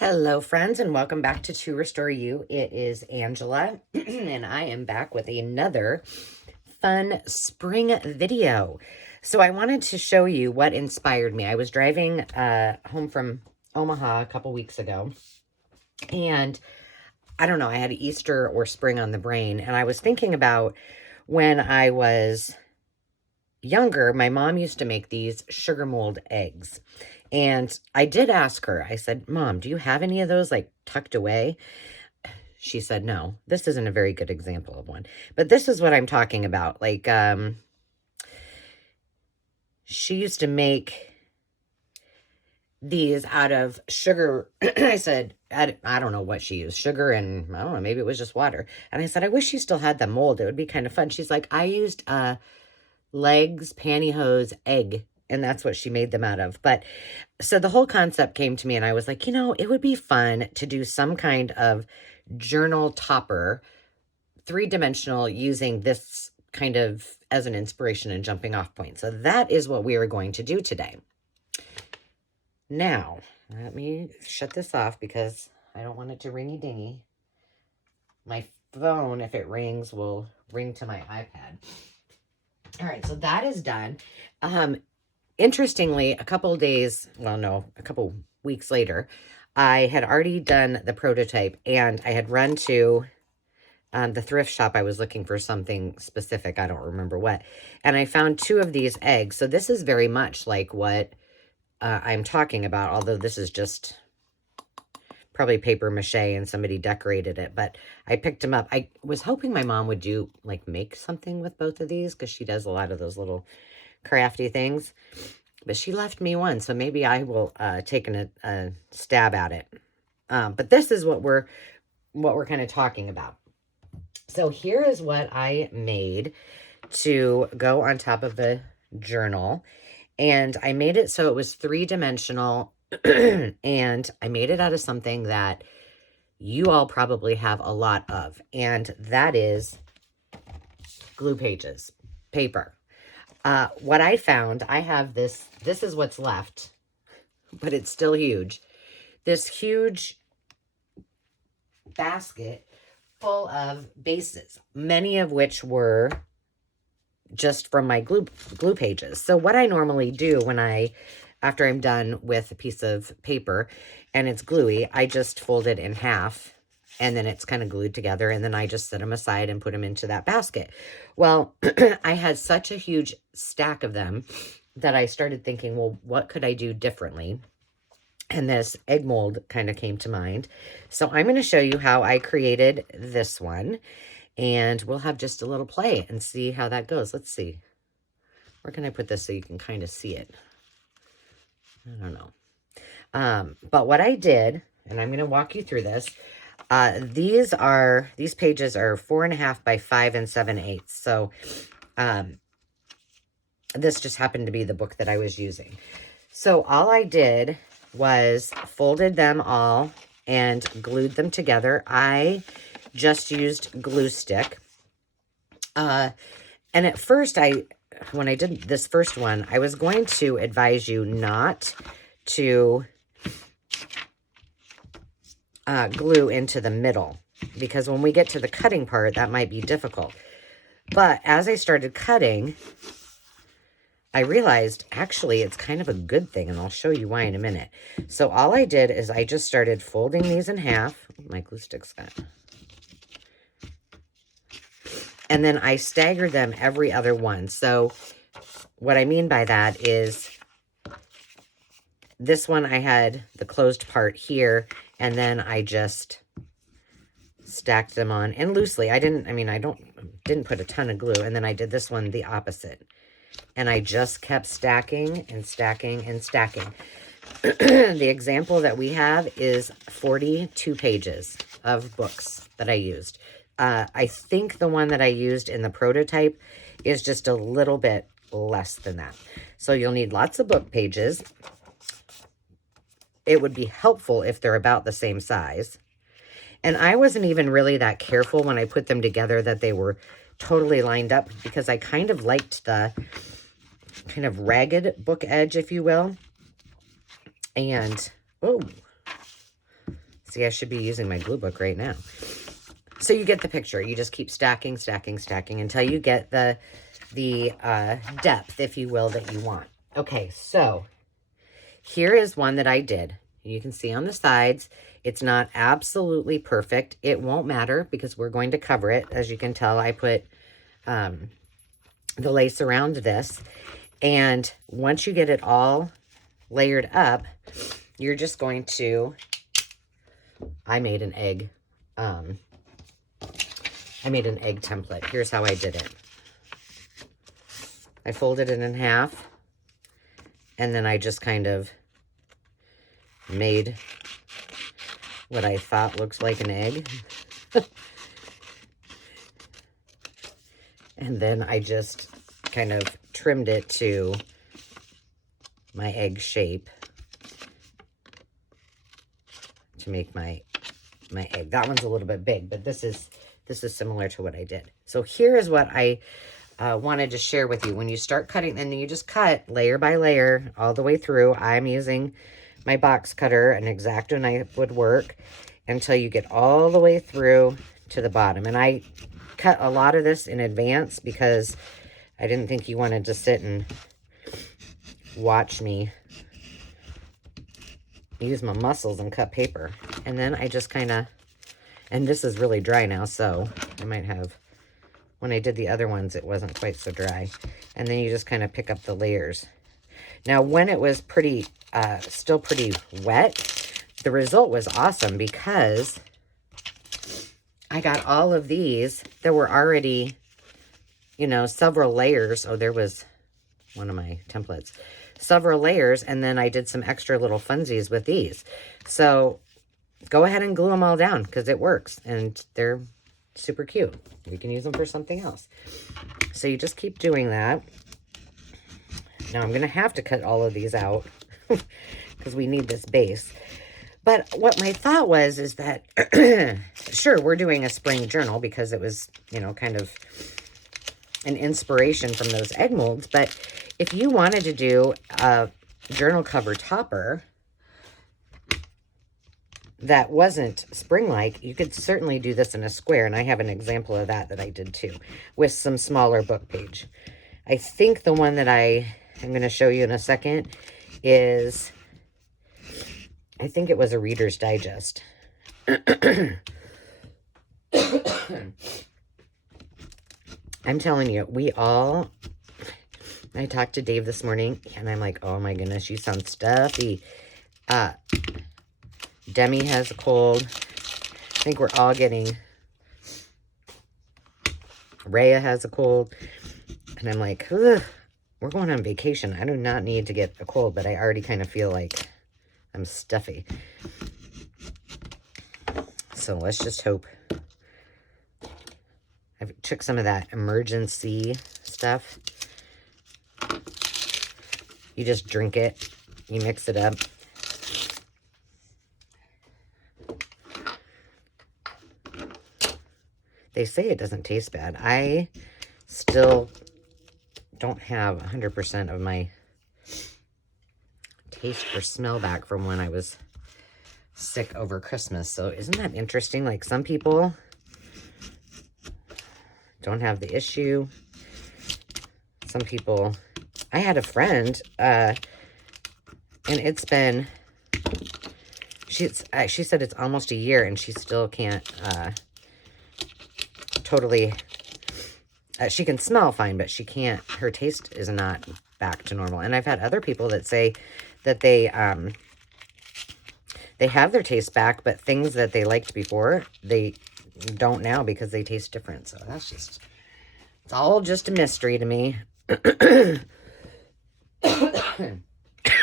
Hello, friends, and welcome back to Restore You. It is Angela, and I am back with another fun spring video. So I wanted to show you what inspired me. I was driving home from Omaha a couple weeks ago, and I don't know, I had Easter or spring on the brain, and I was thinking about when I was younger, my mom used to make these sugar mold eggs. And I did ask her, I said, Mom, do you have any of those like tucked away? She said, no, this isn't a very good example of one, but this is what I'm talking about. Like, she used to make these out of sugar. I said, I don't know what she used, sugar and I don't know, maybe it was just water. And I said, I wish you still had the mold. It would be kind of fun. She's like, I used legs, pantyhose, egg. And that's what she made them out of. But so the whole concept came to me and I was like, you know, it would be fun to do some kind of journal topper, 3-dimensional, using this kind of as an inspiration and jumping off point. So that is what we are going to do today. Now, let me shut this off because I don't want it to ringy dingy. My phone, if it rings, will ring to my iPad. All right, so that is done. Interestingly, a couple weeks later, I had already done the prototype and I had run to the thrift shop. I was looking for something specific. I don't remember what. And I found 2 of these eggs. So this is very much like what I'm talking about, although this is just probably paper mache and somebody decorated it. But I picked them up. I was hoping my mom would make something with both of these because she does a lot of those little crafty things, but she left me one, so maybe I will take a stab at it. But this is what we're kind of talking about. So here is what I made to go on top of the journal, and I made it so it was 3-dimensional, and I made it out of something that you all probably have a lot of, and that is glue pages, paper. What I found, I have this is what's left, but it's still huge. This huge basket full of bases, many of which were just from my glue pages. So what I normally do after I'm done with a piece of paper and it's gluey, I just fold it in half and then it's kind of glued together, and then I just set them aside and put them into that basket. Well, I had such a huge stack of them that I started thinking, well, what could I do differently? And this egg mold kind of came to mind. So I'm going to show you how I created this one, and we'll have just a little play and see how that goes. Let's see. Where can I put this so you can kind of see it? I don't know. But what I did, and I'm going to walk you through this, these pages are 4.5 by 5 7/8. So, this just happened to be the book that I was using. So all I did was folded them all and glued them together. I just used glue stick. And at first when I did this first one, I was going to advise you not to glue into the middle, because when we get to the cutting part, that might be difficult. But as I started cutting, I realized actually it's kind of a good thing, and I'll show you why in a minute. So all I did is I just started folding these in half. My glue stick's got. And then I staggered them every other one. So what I mean by that is this one I had the closed part here, and then I just stacked them on, and loosely. I didn't put a ton of glue, and then I did this one the opposite. And I just kept stacking and stacking and stacking. The example that we have is 42 pages of books that I used. I think the one that I used in the prototype is just a little bit less than that. So you'll need lots of book pages. It would be helpful if they're about the same size. And I wasn't even really that careful when I put them together that they were totally lined up, because I kind of liked the kind of ragged book edge, if you will. And, oh, See, I should be using my glue book right now. So you get the picture. You just keep stacking, stacking, stacking until you get the depth, if you will, that you want. Okay, so here is one that I did. You can see on the sides, it's not absolutely perfect. It won't matter because we're going to cover it. As you can tell, I put the lace around this. And once you get it all layered up, you're just going to, I made an egg template. Here's how I did it. I folded it in half, and then I just kind of made what I thought looks like an egg. And then I just kind of trimmed it to my egg shape to make my egg. That one's a little bit big, but this is similar to what I did. So here is what I wanted to share with you. When you start cutting, and you just cut layer by layer all the way through. I'm using my box cutter. An X-Acto knife would work until you get all the way through to the bottom. And I cut a lot of this in advance because I didn't think you wanted to sit and watch me use my muscles and cut paper. And then I just kind of, and this is really dry now, so I might have, when I did the other ones, it wasn't quite so dry. And then you just kind of pick up the layers. Now, when it was pretty, still pretty wet, the result was awesome because I got all of these that were already, you know, several layers. Oh, there was one of my templates. Several layers, and then I did some extra little funsies with these. So go ahead and glue them all down because it works, and they're super cute. You can use them for something else. So you just keep doing that. Now I'm going to have to cut all of these out because we need this base. But what my thought was is that, sure, we're doing a spring journal because it was, you know, kind of an inspiration from those egg molds. But if you wanted to do a journal cover topper that wasn't spring-like, you could certainly do this in a square. And I have an example of that I did too, with some smaller book page. I think the one that I'm going to show you in a second is, I think it was a Reader's Digest. I'm telling you, I talked to Dave this morning, and I'm like, oh my goodness, you sound stuffy. Demi has a cold. I think we're all getting, Rhea has a cold. And I'm like, ugh, we're going on vacation. I do not need to get a cold, but I already kind of feel like I'm stuffy. So let's just hope. I took some of that emergency stuff. You just drink it. You mix it up. They say it doesn't taste bad. I still don't have 100% of my taste or smell back from when I was sick over Christmas. So isn't that interesting? Like, some people don't have the issue. Some people, I had a friend, and it's been, she said it's almost a year and she still can't, totally, she can smell fine, but she can't, her taste is not back to normal. And I've had other people that say that they have their taste back, but things that they liked before, they don't now because they taste different. So that's just, it's all just a mystery to me.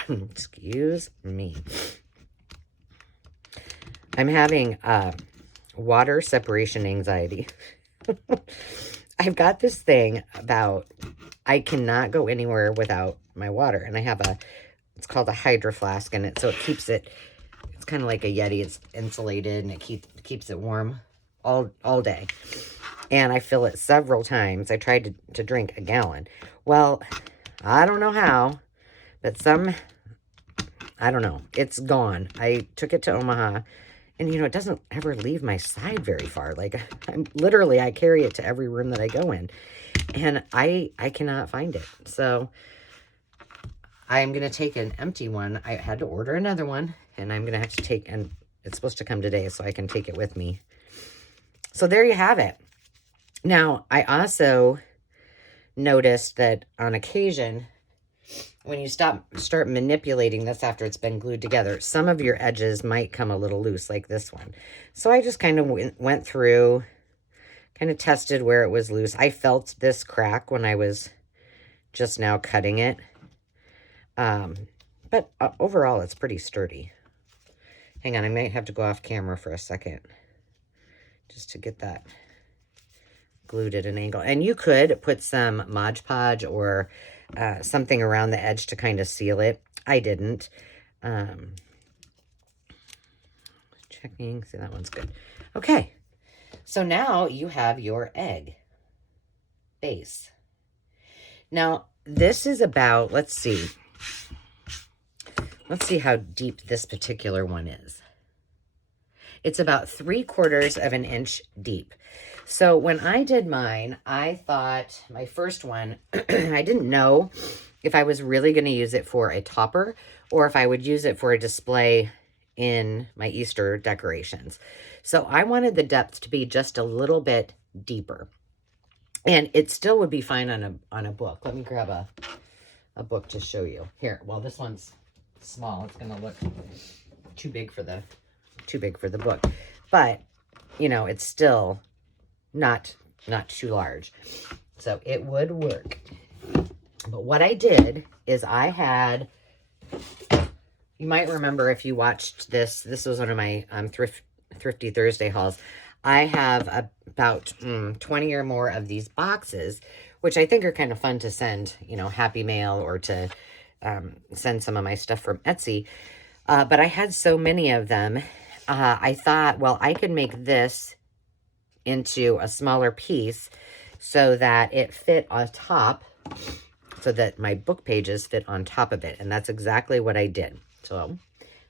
Excuse me. I'm having water separation anxiety. I've got this thing about, I cannot go anywhere without my water. And I have it's called a Hydro Flask, and so it keeps it, it's kind of like a Yeti. It's insulated, and it keeps it warm all day. And I fill it several times. I tried to drink a gallon. Well, I don't know how, but I don't know. It's gone. I took it to Omaha, And, you know, it doesn't ever leave my side very far. Like, literally, I carry it to every room that I go in. And I cannot find it. So I'm going to take an empty one. I had to order another one. And I'm going to have to take, and it's supposed to come today so I can take it with me. So there you have it. Now, I also noticed that on occasion, when you start manipulating this after it's been glued together, some of your edges might come a little loose, like this one. So I just kind of went through, kind of tested where it was loose. I felt this crack when I was just now cutting it. But overall, it's pretty sturdy. Hang on, I might have to go off camera for a second just to get that glued at an angle. And you could put some Mod Podge or something around the edge to kind of seal it. I didn't. Checking. See, that one's good. Okay. So now you have your egg base. Now, this is about, let's see how deep this particular one is. It's about 3/4 of an inch deep. So when I did mine, I thought my first one, I didn't know if I was really going to use it for a topper or if I would use it for a display in my Easter decorations. So I wanted the depth to be just a little bit deeper. And it still would be fine on a book. Let me grab a book to show you. Here, well, this one's small. It's going to look too big for the book. But, you know, it's still not too large. So it would work. But what I did is I had, you might remember if you watched this was one of my Thrifty Thursday hauls. I have about 20 or more of these boxes, which I think are kind of fun to send, you know, Happy Mail or to send some of my stuff from Etsy. But I had so many of them. I thought, well, I could make this into a smaller piece so that it fit on top, so that my book pages fit on top of it. And that's exactly what I did. So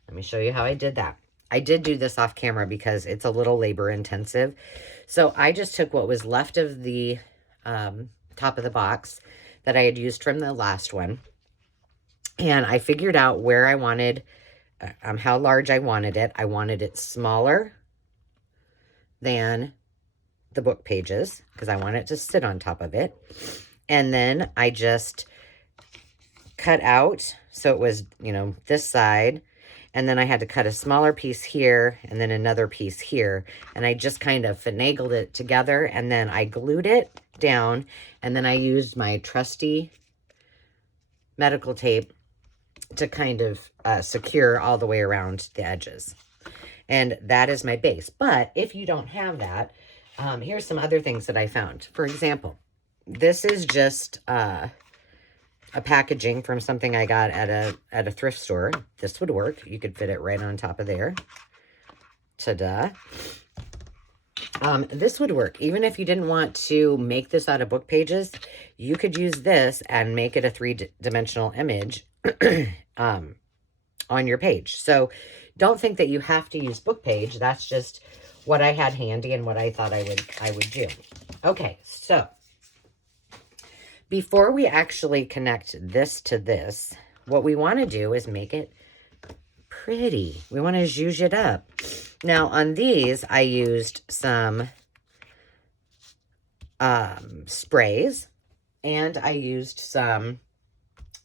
let me show you how I did that. I did do this off camera because it's a little labor intensive. So I just took what was left of the top of the box that I had used from the last one. And I figured out where I wanted, how large I wanted it. I wanted it smaller than the book pages because I want it to sit on top of it. And then I just cut out, so it was, you know, this side, and then I had to cut a smaller piece here and then another piece here, and I just kind of finagled it together, and then I glued it down, and then I used my trusty medical tape to kind of secure all the way around the edges. And that is my base. But if you don't have that, here's some other things that I found. For example, this is just a packaging from something I got at a thrift store. This would work. You could fit it right on top of there. Ta-da. This would work. Even if you didn't want to make this out of book pages, you could use this and make it a three-dimensional image on your page. So don't think that you have to use book page. That's just what I had handy and what I thought I would do. Okay, so before we actually connect this to this, what we want to do is make it pretty. We want to zhuzh it up. Now, on these, I used some sprays, and I used some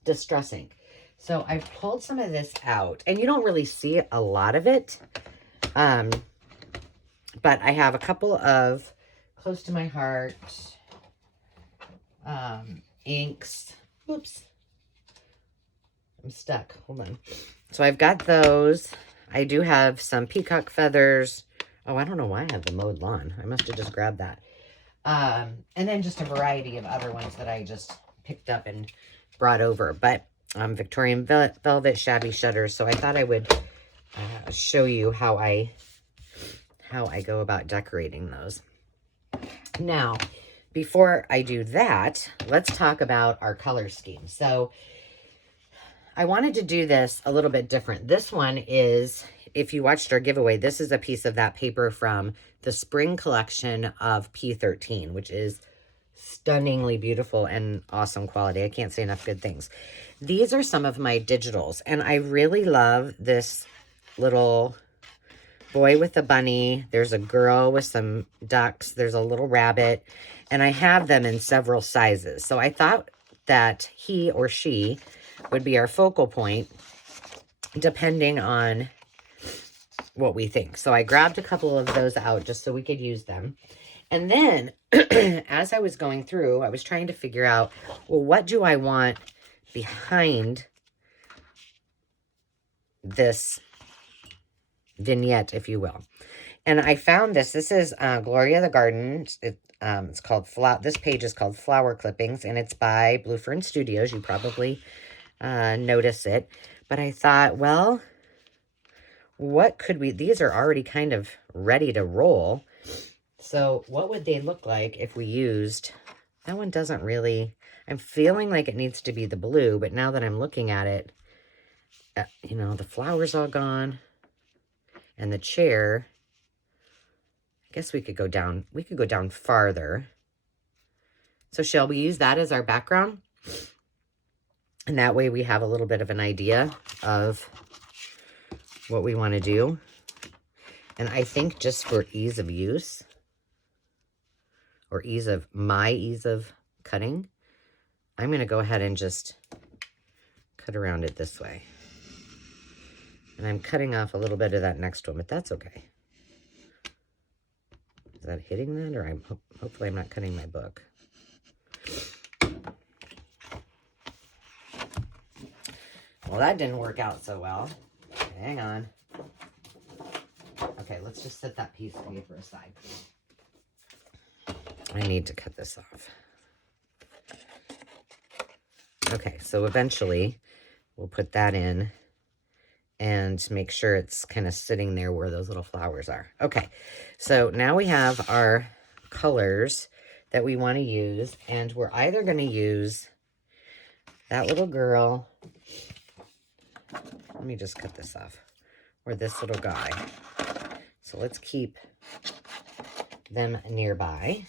Distress ink. So I've pulled some of this out, and you don't really see a lot of it, but I have a couple of close to my heart inks. Oops. I'm stuck. Hold on. So I've got those. I do have some peacock feathers. Oh, I don't know why I have the mowed lawn. I must have just grabbed that. And then just a variety of other ones that I just picked up and brought over. But Victorian velvet shabby shutters. So I thought I would show you how I go about decorating those. Now, before I do that, let's talk about our color scheme. So I wanted to do this a little bit different. This one is, if you watched our giveaway, this is a piece of that paper from the spring collection of P13, which is stunningly beautiful and awesome quality. I can't say enough good things. These are some of my digitals, and I really love this little boy with a bunny. There's a girl with some ducks. There's a little rabbit, and I have them in several sizes. So I thought that he or she would be our focal point depending on what we think. So I grabbed a couple of those out just so we could use them. And then as I was going through, I was trying to figure out, well, what do I want behind this vignette, if you will. And I found this. This is Gloria the Garden. It's called this page is called Flower Clippings, and it's by Blue Fern Studios. You probably notice it. But I thought, well, what could we, these are already kind of ready to roll. So what would they look like if we used, that one doesn't really, I'm feeling like it needs to be the blue, but now that I'm looking at it, you know, the flower's all gone. And the chair, I guess we could go down farther. So shall we use that as our background? And that way we have a little bit of an idea of what we want to do. And I think just for ease of use, or ease of cutting, I'm going to go ahead and just cut around it this way. And I'm cutting off a little bit of that next one, but that's okay. Is that hitting that? Or hopefully I'm not cutting my book. Well, that didn't work out so well. Hang on. Okay, let's just set that piece of paper aside. I need to cut this off. Okay, so eventually we'll put that in and make sure it's kind of sitting there where those little flowers are. Okay, so now we have our colors that we want to use, and we're either going to use that little girl. Let me just cut this off. Or this little guy. So let's keep them nearby.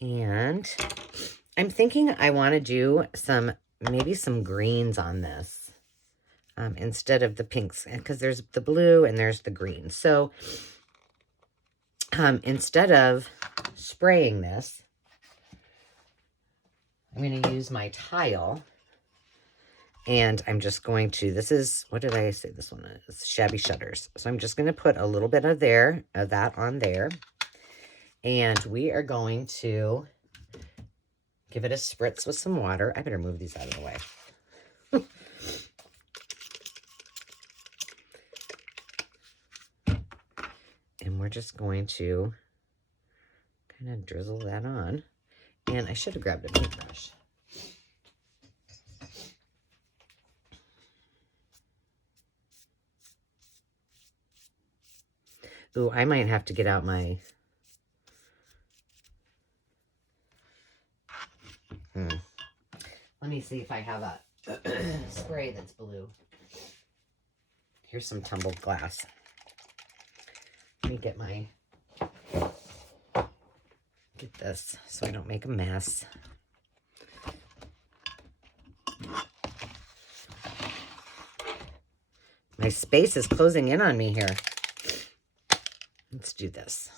And I'm thinking I want to do maybe some greens on this instead of the pinks, because there's the blue and there's the green. So instead of spraying this, I'm going to use my tile, and I'm just going to, this is, what did I say this one is? Shabby Shutters. So I'm just going to put a little bit of that on there. And we are going to give it a spritz with some water. I better move these out of the way. And we're just going to kind of drizzle that on. And I should have grabbed a paintbrush. Ooh, I might have to get out my... Let me see if I have a spray that's blue. Here's some tumbled glass. Let me get this so I don't make a mess. My space is closing in on me here. Let's do this.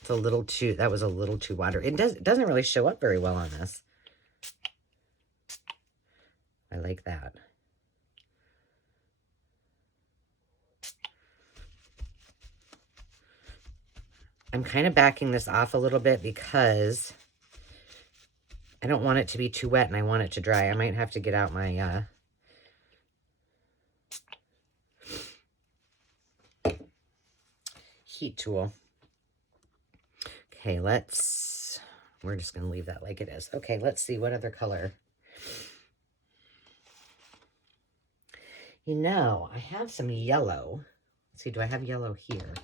It's a little too, that was a little too watery. It doesn't really show up very well on this. I like that. I'm kind of backing this off a little bit because I don't want it to be too wet and I want it to dry. I might have to get out my heat tool. Okay, we're just going to leave that like it is. Okay, let's see what other color. You know, I have some yellow. Let's see, do I have yellow here?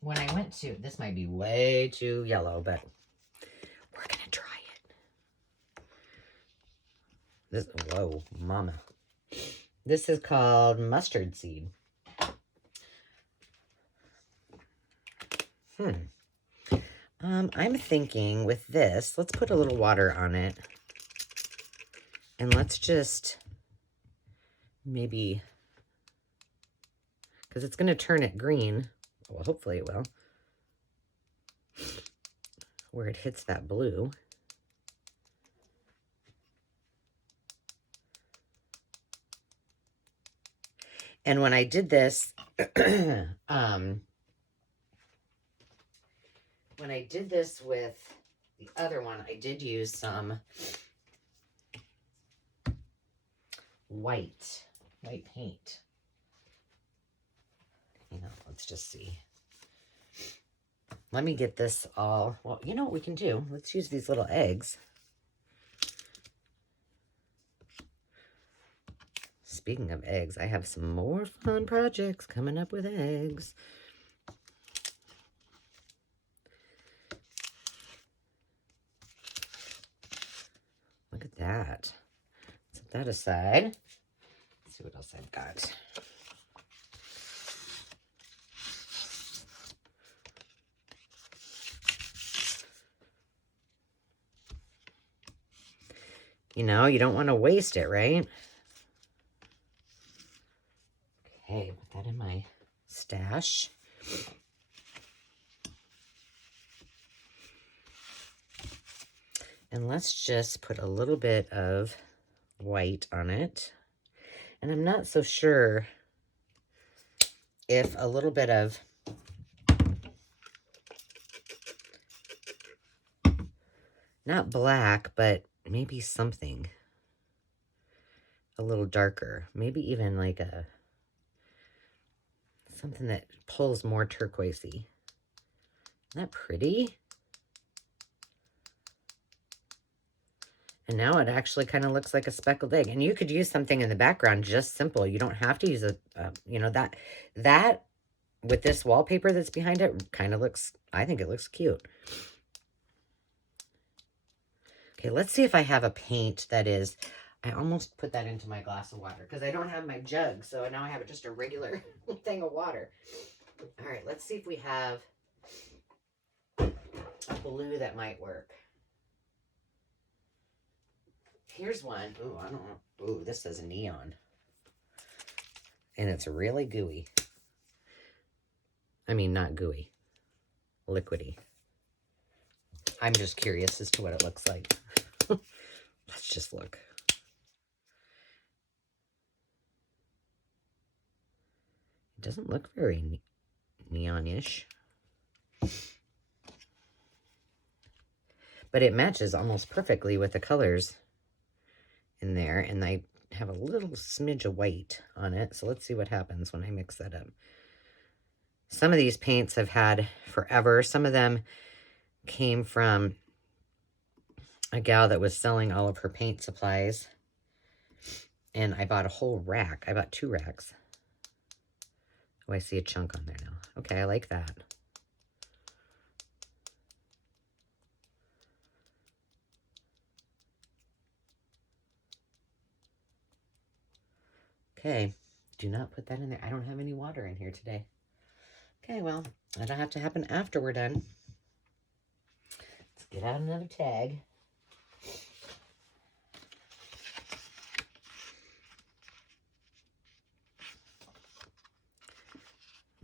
When I went to, this might be way too yellow, but we're going to try it. This, whoa, mama. This is called mustard seed. I'm thinking with this, let's put a little water on it. And let's just maybe, because it's going to turn it green. Well, hopefully it will. Where it hits that blue. And when I did this, when I did this with the other one, I did use some white paint. You know, let's just see. Let me get this all, well, you know what we can do? Let's use these little eggs. Speaking of eggs, I have some more fun projects coming up with eggs. Look at that. Set that aside. Let's see what else I've got. You know, you don't want to waste it, right? Okay, put that in my stash. And let's just put a little bit of white on it. And I'm not so sure if a little bit of not black, but maybe something a little darker. Maybe even like a something that pulls more turquoisey. Isn't that pretty? And now it actually kind of looks like a speckled egg. And you could use something in the background, just simple. You don't have to use a, you know, that with this wallpaper that's behind it kind of looks, I think it looks cute. Okay, let's see if I have a paint that is, I almost put that into my glass of water because I don't have my jug. So now I have just a regular thing of water. All right, let's see if we have a blue that might work. Here's one. Ooh, I don't know. Ooh, this says neon. And it's really gooey. I mean, not gooey. Liquidy. I'm just curious as to what it looks like. Let's just look. It doesn't look very neon-ish. But it matches almost perfectly with the colors in there, and I have a little smidge of white on it, so let's see what happens when I mix that up. Some of these paints I've had forever. Some of them came from a gal that was selling all of her paint supplies, and I bought a whole rack. I bought 2 racks. Oh, I see a chunk on there now. Okay, I like that. Okay, do not put that in there. I don't have any water in here today. Okay, well, that'll have to happen after we're done. Let's get out another tag.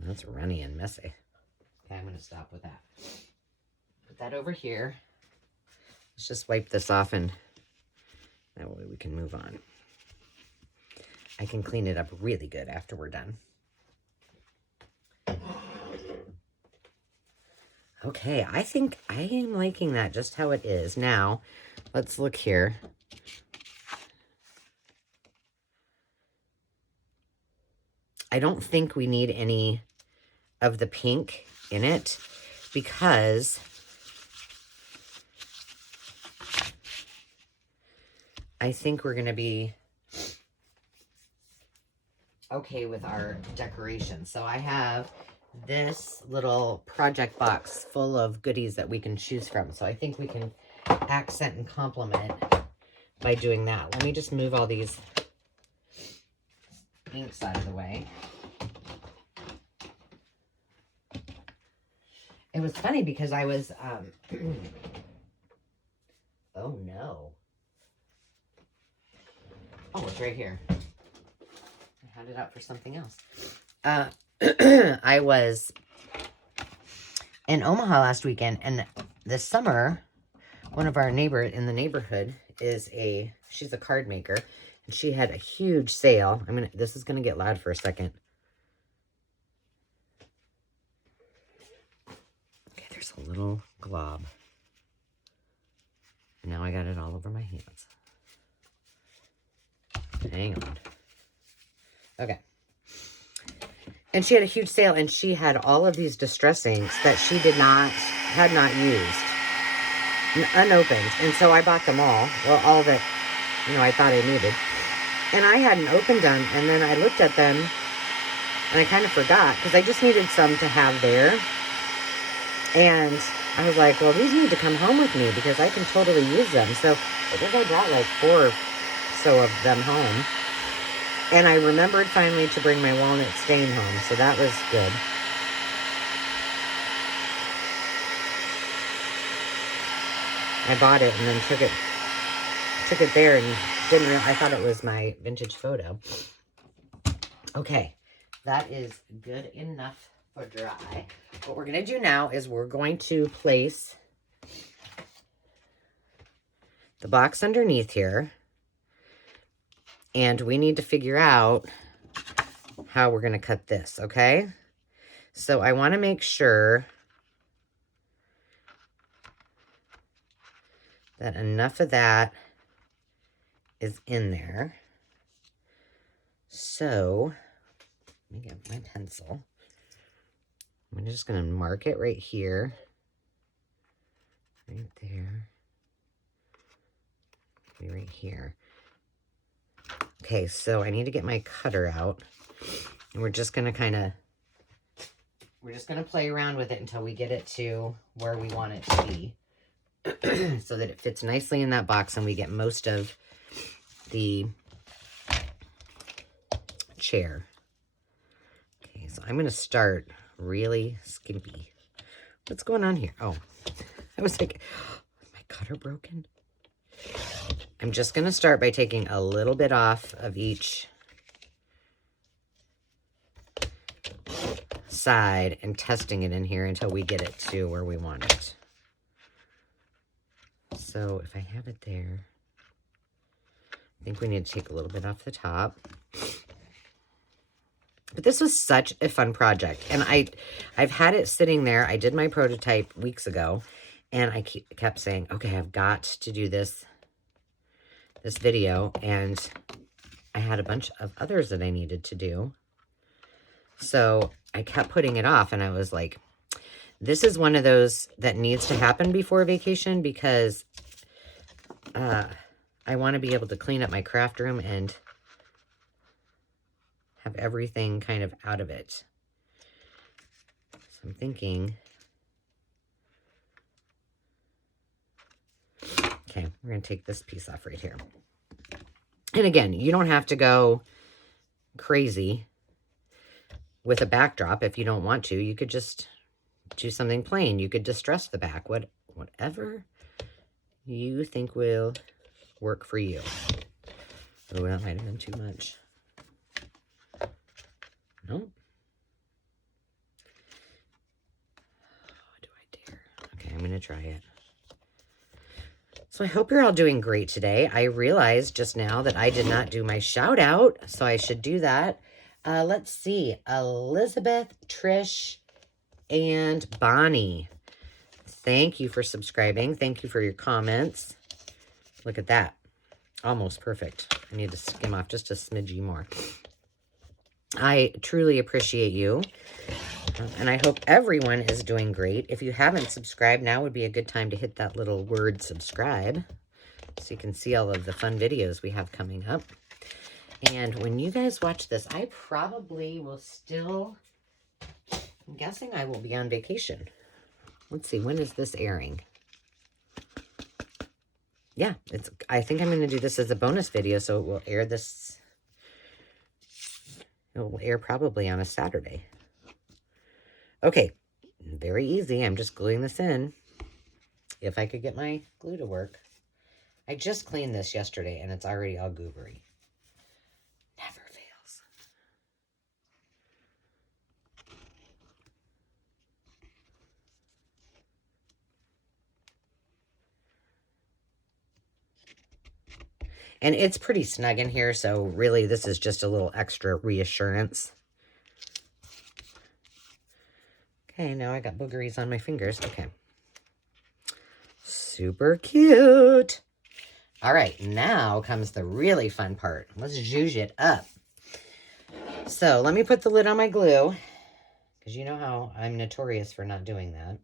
That's runny and messy. Okay, I'm going to stop with that. Put that over here. Let's just wipe this off, and that way we can move on. I can clean it up really good after we're done. Okay, I think I am liking that just how it is. Now, let's look here. I don't think we need any of the pink in it because I think we're going to be okay with our decoration. So I have this little project box full of goodies that we can choose from. So I think we can accent and complement by doing that. Let me just move all these inks out of the way. It was funny because I was, oh no. Oh, it's right here. I had it out for something else. I was in Omaha last weekend, and this summer, one of our neighbors in the neighborhood she's a card maker, and she had a huge sale. This is gonna get loud for a second. Okay, there's a little glob. Now I got it all over my hands. Hang on. Okay. And she had a huge sale, and she had all of these distress inks that she had not used, unopened. And so I bought them all. Well, all that, I thought I needed. And I hadn't opened them, and then I looked at them, and I kind of forgot, because I just needed some to have there. And I was like, well, these need to come home with me, because I can totally use them. So I think I brought like 4 or so of them home. And I remembered finally to bring my walnut stain home, so that was good. I bought it and then took it there and I thought it was my vintage photo. Okay, that is good enough for dry. What we're going to do now is we're going to place the box underneath here. And we need to figure out how we're going to cut this, okay? So I want to make sure that enough of that is in there. So let me get my pencil. I'm just going to mark it right here. Right there. Maybe right here. Okay, so I need to get my cutter out, and we're just going to play around with it until we get it to where we want it to be so that it fits nicely in that box and we get most of the chair. Okay, so I'm going to start really skimpy. What's going on here? Oh, I was like, is my cutter broken? I'm just going to start by taking a little bit off of each side and testing it in here until we get it to where we want it. So if I have it there, I think we need to take a little bit off the top. But this was such a fun project, and I've had it sitting there. I did my prototype weeks ago, and I kept saying, okay, I've got to do this video, and I had a bunch of others that I needed to do. So I kept putting it off, and I was like, this is one of those that needs to happen before vacation, because I want to be able to clean up my craft room and have everything kind of out of it. So I'm thinking, okay, we're going to take this piece off right here. And again, you don't have to go crazy with a backdrop if you don't want to. You could just do something plain. You could distress the back, whatever you think will work for you. Oh, that might have been too much. Nope. Oh, do I dare? Okay, I'm going to try it. So I hope you're all doing great today. I realized just now that I did not do my shout out, so I should do that. Let's see. Elizabeth, Trish, and Bonnie. Thank you for subscribing. Thank you for your comments. Look at that. Almost perfect. I need to skim off just a smidgy more. I truly appreciate you. And I hope everyone is doing great. If you haven't subscribed, now would be a good time to hit that little word subscribe so you can see all of the fun videos we have coming up. And when you guys watch this, I probably will still, I'm guessing I will be on vacation. Let's see, when is this airing? yeah, I think I'm going to do this as a bonus video, so it will air this. It will air probably on a Saturday. Okay, very easy. I'm just gluing this in. If I could get my glue to work. I just cleaned this yesterday, and it's already all goobery. Never fails. And it's pretty snug in here, so really this is just a little extra reassurance. Okay, now I got boogeries on my fingers. Okay. Super cute. All right, now comes the really fun part. Let's zhuzh it up. So let me put the lid on my glue, because you know how I'm notorious for not doing that.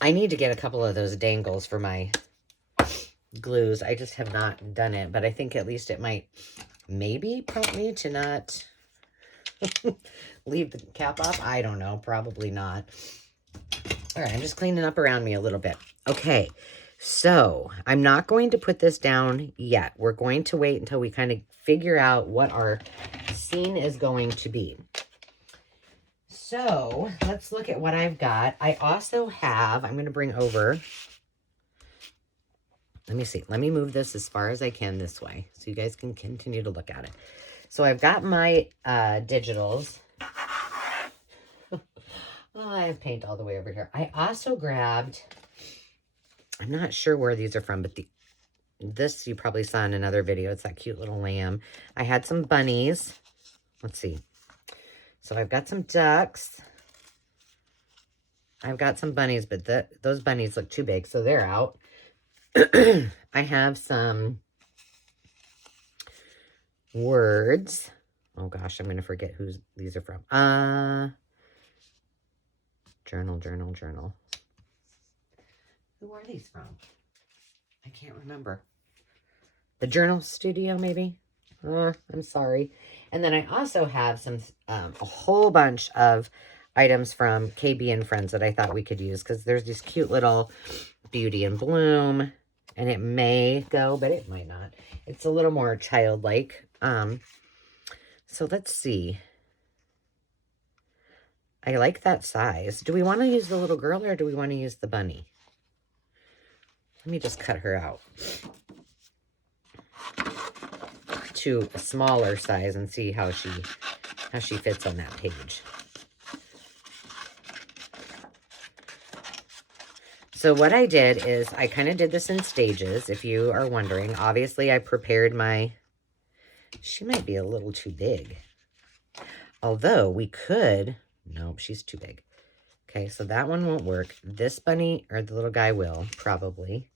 I need to get a couple of those dangles for my glues. I just have not done it, but I think at least it might maybe prompt me to not leave the cap off. I don't know, probably not. All right, I'm just cleaning up around me a little bit. Okay, so I'm not going to put this down yet. We're going to wait until we kind of figure out what our scene is going to be. So let's look at what I've got. I also have, I'm going to bring over, let me see. Let me move this as far as I can this way so you guys can continue to look at it. So I've got my digitals. Oh, I have paint all the way over here. I also grabbed, I'm not sure where these are from, but this you probably saw in another video. It's that cute little lamb. I had some bunnies. Let's see. So I've got some ducks. I've got some bunnies, but those bunnies look too big, so they're out. I have some words. Oh gosh, I'm going to forget who these are from. Journal. Who are these from? I can't remember. The Journal Studio, maybe? I'm sorry. And then I also have some, a whole bunch of items from KB and Friends that I thought we could use, because there's these cute little Beauty and Bloom, and it may go, but it might not. It's a little more childlike. So let's see. I like that size. Do we want to use the little girl, or do we want to use the bunny? Let me just cut her out to a smaller size and see how she fits on that page. So what I did is I kind of did this in stages, if you are wondering. Obviously, I prepared my... She might be a little too big. Although we could... Nope, she's too big. Okay, so that one won't work. This bunny, or the little guy will, probably.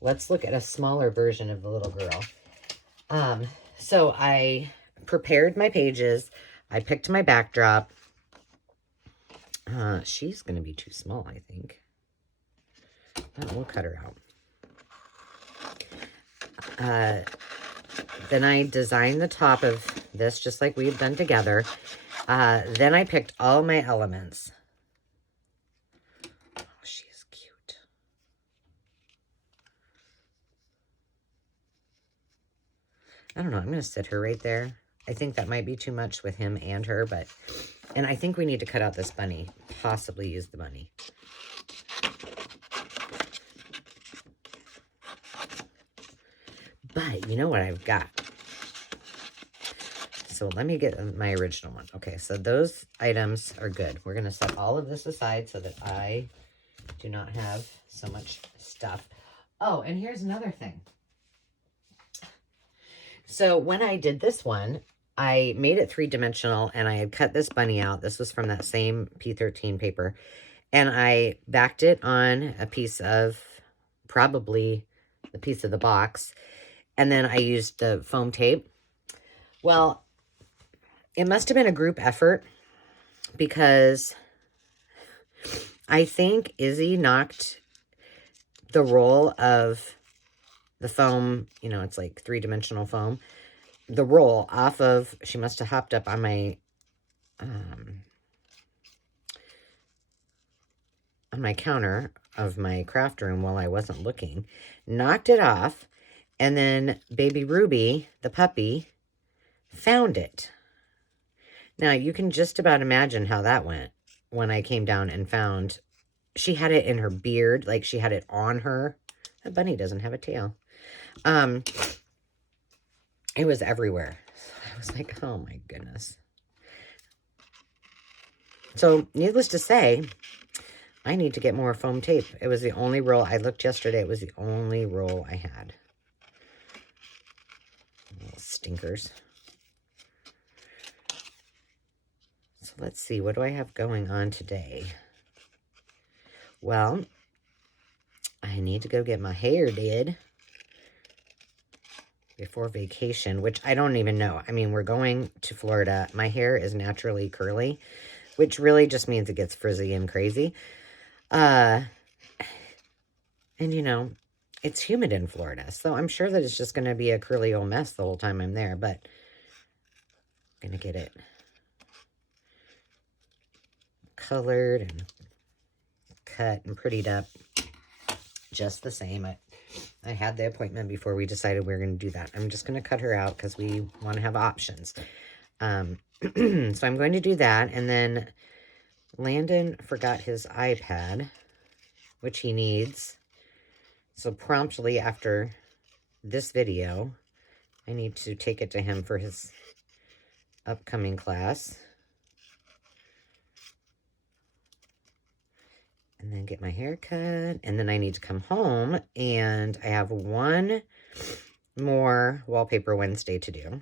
Let's look at a smaller version of the little girl. So I prepared my pages. I picked my backdrop. She's going to be too small, I think. But we'll cut her out. Then I designed the top of this just like we've done together. Then I picked all my elements. Oh, she is cute. I don't know. I'm going to sit her right there. I think that might be too much with him and her, but... And I think we need to cut out this bunny. Possibly use the bunny. But you know what I've got? So let me get my original one. Okay, so those items are good. We're going to set all of this aside so that I do not have so much stuff. Oh, and here's another thing. So when I did this one, I made it 3-dimensional, and I had cut this bunny out. This was from that same P13 paper. And I backed it on a piece of, probably the piece of the box. And then I used the foam tape. Well, it must have been a group effort, because I think Izzy knocked the roll of the foam, you know, it's like 3-dimensional foam, the roll off of, she must have hopped up on my, counter of my craft room while I wasn't looking, knocked it off, and then baby Ruby, the puppy, found it. Now, you can just about imagine how that went when I came down and found she had it in her beard, like she had it on her. That bunny doesn't have a tail. It was everywhere. I was like, oh my goodness. So, needless to say, I need to get more foam tape. It was the only roll. I looked yesterday. It was the only roll I had. Little stinkers. So, let's see. What do I have going on today? Well, I need to go get my hair did before vacation, which I don't even know. I mean, we're going to Florida. My hair is naturally curly, which really just means it gets frizzy and crazy. And you know, it's humid in Florida, so I'm sure that it's just going to be a curly old mess the whole time I'm there, but I'm going to get it colored and cut and prettied up just the same. I had the appointment before we decided we were going to do that. I'm just going to cut her out because we want to have options. So I'm going to do that. And then Landon forgot his iPad, which he needs. So promptly after this video, I need to take it to him for his upcoming class. And then get my hair cut. And then I need to come home. And I have one more Wallpaper Wednesday to do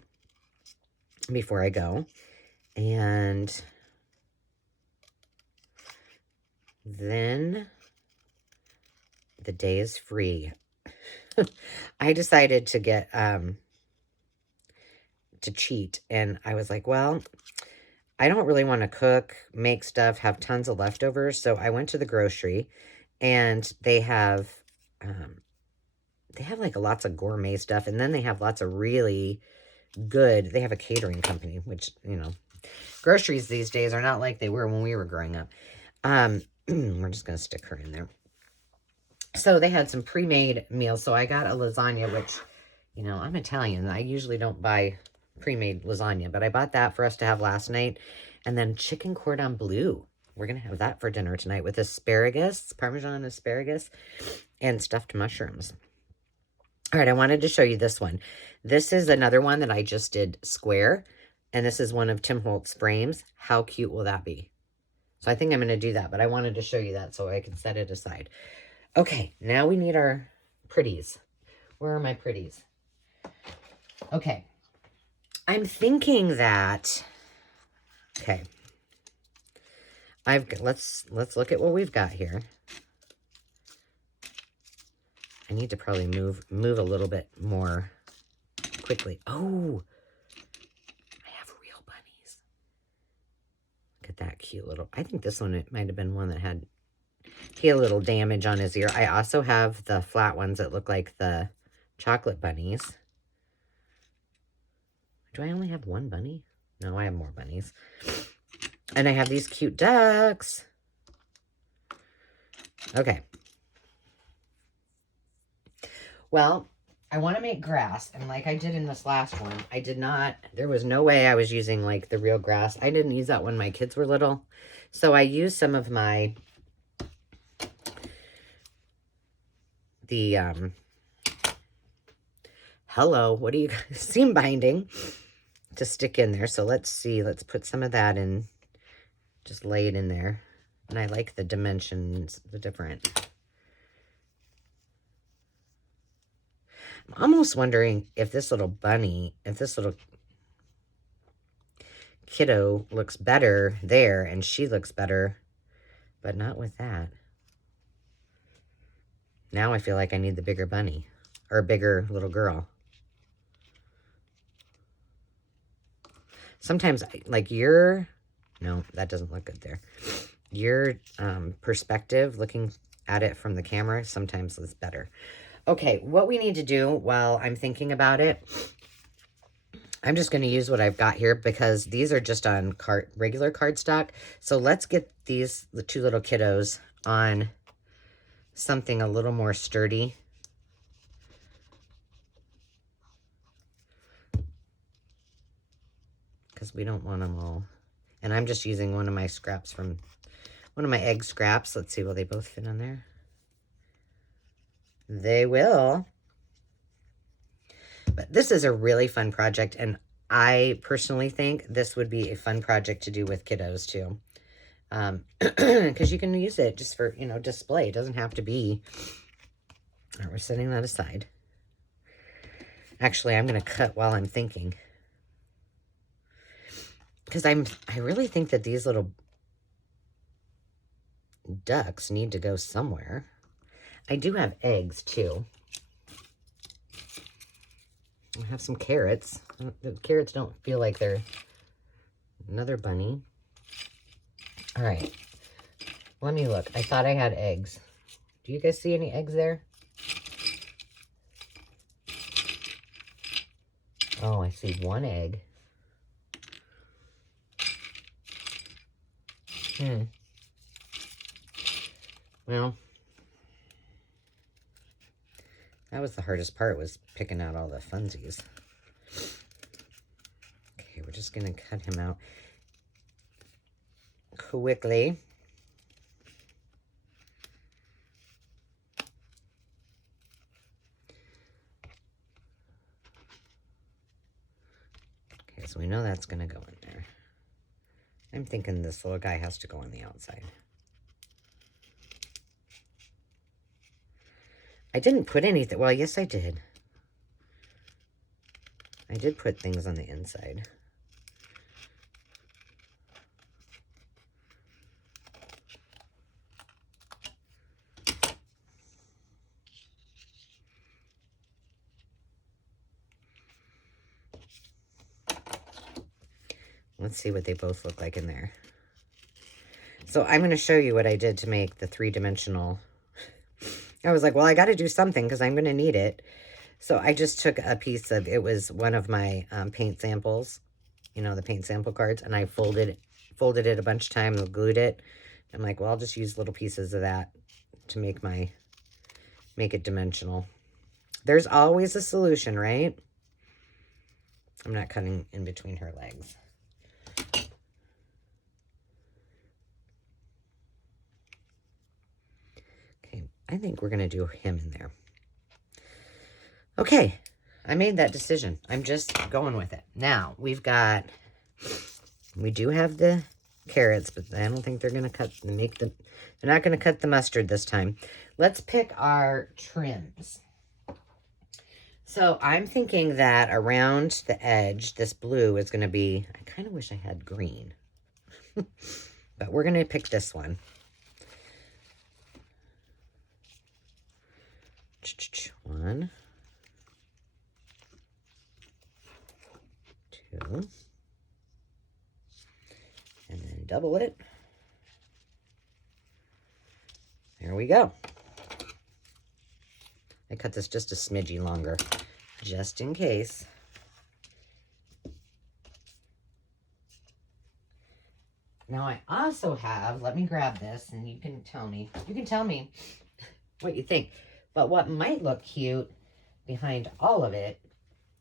before I go. And then the day is free. I decided to get, to cheat. And I was like, well, I don't really want to cook, make stuff, have tons of leftovers. So I went to the grocery and they have like lots of gourmet stuff. And then they have lots of really good, they have a catering company, which, you know, groceries these days are not like they were when we were growing up. We're just going to stick her in there. So they had some pre-made meals. So I got a lasagna, which, you know, I'm Italian. I usually don't buy pre-made lasagna, but I bought that for us to have last night. And then chicken cordon bleu. We're going to have that for dinner tonight with asparagus, Parmesan asparagus, and stuffed mushrooms. All right, I wanted to show you this one. This is another one that I just did square, and this is one of Tim Holtz frames. How cute will that be? So I think I'm going to do that, but I wanted to show you that so I can set it aside. Okay, now we need our pretties. Where are my pretties? Okay. I'm thinking that, okay, let's look at what we've got here. I need to probably move a little bit more quickly. Oh, I have real bunnies. Look at that cute little, I think this one, it might have been one that had, he had a little damage on his ear. I also have the flat ones that look like the chocolate bunnies. Do I only have one bunny? No, I have more bunnies. And I have these cute ducks. Okay. Well, I want to make grass. And like I did in this last one, I did not, there was no way I was using like the real grass. I didn't use that when my kids were little. So I used some of my, hello, what do you guys, seam binding to stick in there. So let's see, let's put some of that in, just lay it in there. And I like the dimensions, the different. I'm almost wondering if this little bunny, if this little kiddo looks better there and she looks better, but not with that. Now I feel like I need the bigger bunny or bigger little girl. Sometimes, like no, that doesn't look good there. Your perspective, looking at it from the camera, sometimes is better. Okay, what we need to do while I'm thinking about it, I'm just going to use what I've got here because these are just on regular cardstock. So let's get the two little kiddos on something a little more sturdy. Because we don't want them all. And I'm just using one of my scraps from, one of my egg scraps. Let's see, will they both fit on there? They will. But this is a really fun project, and I personally think this would be a fun project to do with kiddos too. Because you can use it just for, you know, display. It doesn't have to be. All right, we're setting that aside. Actually, I'm going to cut while I'm thinking. Because I really think that these little ducks need to go somewhere. I do have eggs too. I have some carrots. The carrots don't feel like they're another bunny. All right. Let me look. I thought I had eggs. Do you guys see any eggs there? Oh, I see one egg. Well, that was the hardest part, was picking out all the funsies. Okay, we're just going to cut him out quickly. Okay, so we know that's going to go in there. I'm thinking this little guy has to go on the outside. I didn't put anything. Well, yes, I did. I did put things on the inside. Let's see what they both look like in there. So I'm going to show you what I did to make the three-dimensional. I was like, well, I got to do something because I'm going to need it. So I just took a piece of, it was one of my paint samples, you know, the paint sample cards, and I folded it a bunch of times and glued it. I'm like, well, I'll just use little pieces of that to make it dimensional. There's always a solution, right? I'm not cutting in between her legs. Okay, I think we're going to do him in there. Okay, I made that decision. I'm just going with it. Now, we do have the carrots, but I don't think they're going to they're not going to cut the mustard this time. Let's pick our trims. So I'm thinking that around the edge, this blue is going to be, I kind of wish I had green, but we're going to pick this one. One, two, and then double it. There we go. I cut this just a smidgy longer, just in case. Now I also have, let me grab this and you can tell me what you think. But what might look cute behind all of it,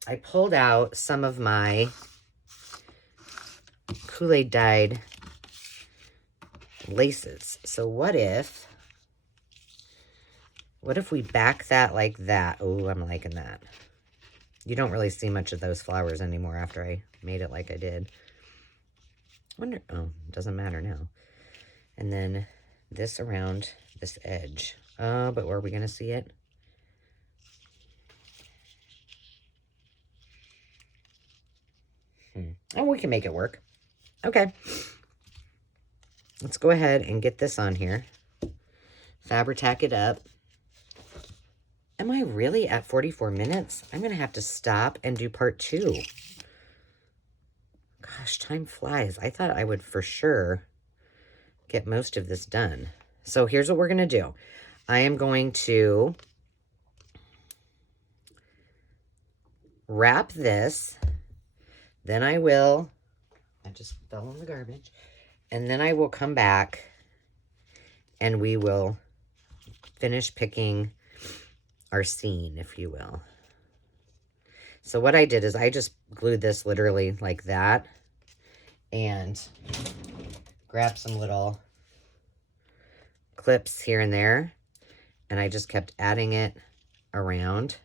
I pulled out some of my Kool-Aid dyed laces. So what if we back that like that? Oh, I'm liking that. You don't really see much of those flowers anymore after I made it like I did. Wonder, oh, it doesn't matter now. And then this around this edge. Oh, but were we going to see it? Oh, we can make it work. Okay. Let's go ahead and get this on here. Fabri-tack it up. Am I really at 44 minutes? I'm going to have to stop and do part 2. Gosh, time flies. I thought I would for sure get most of this done. So here's what we're going to do. I am going to wrap this. Then I just fell in the garbage. And then I will come back and we will finish picking our scene, if you will. So what I did is I just glued this literally like that and grabbed some little clips here and there, and I just kept adding it around,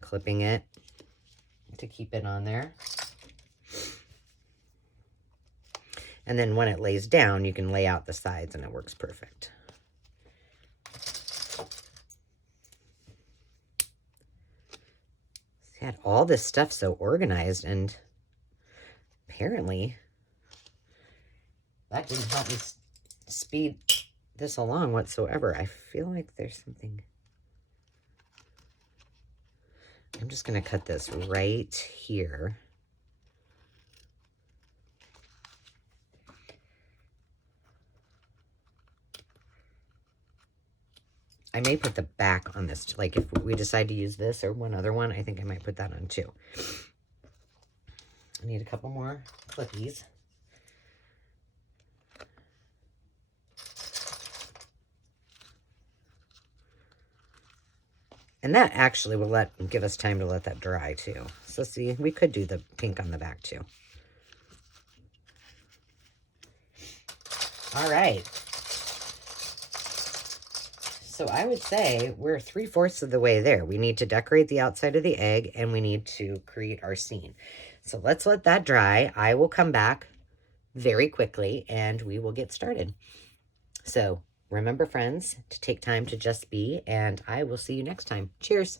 clipping it to keep it on there. And then when it lays down, you can lay out the sides and it works perfect. See, I had all this stuff so organized, and apparently that didn't help me speed this along whatsoever. I feel like there's something. I'm just going to cut this right here. I may put the back on this. Like if we decide to use this or one other one, I think I might put that on too. I need a couple more clippies. And that actually will give us time to let that dry too. So see, we could do the pink on the back too. All right. So I would say we're 3/4 of the way there. We need to decorate the outside of the egg and we need to create our scene. So let's let that dry. I will come back very quickly and we will get started. So remember, friends, to take time to just be, and I will see you next time. Cheers.